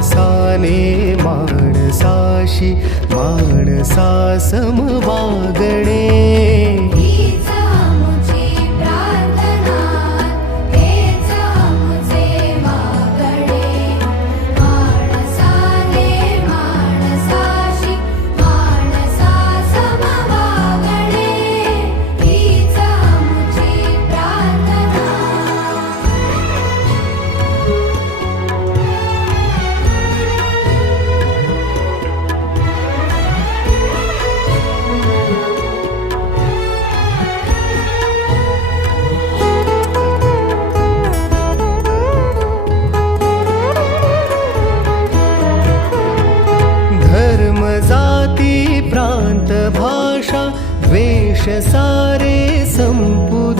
माणसाने माणसाशी माणसा सम वागणे. जाती प्रांत भाषा द्वेष सारे संपुद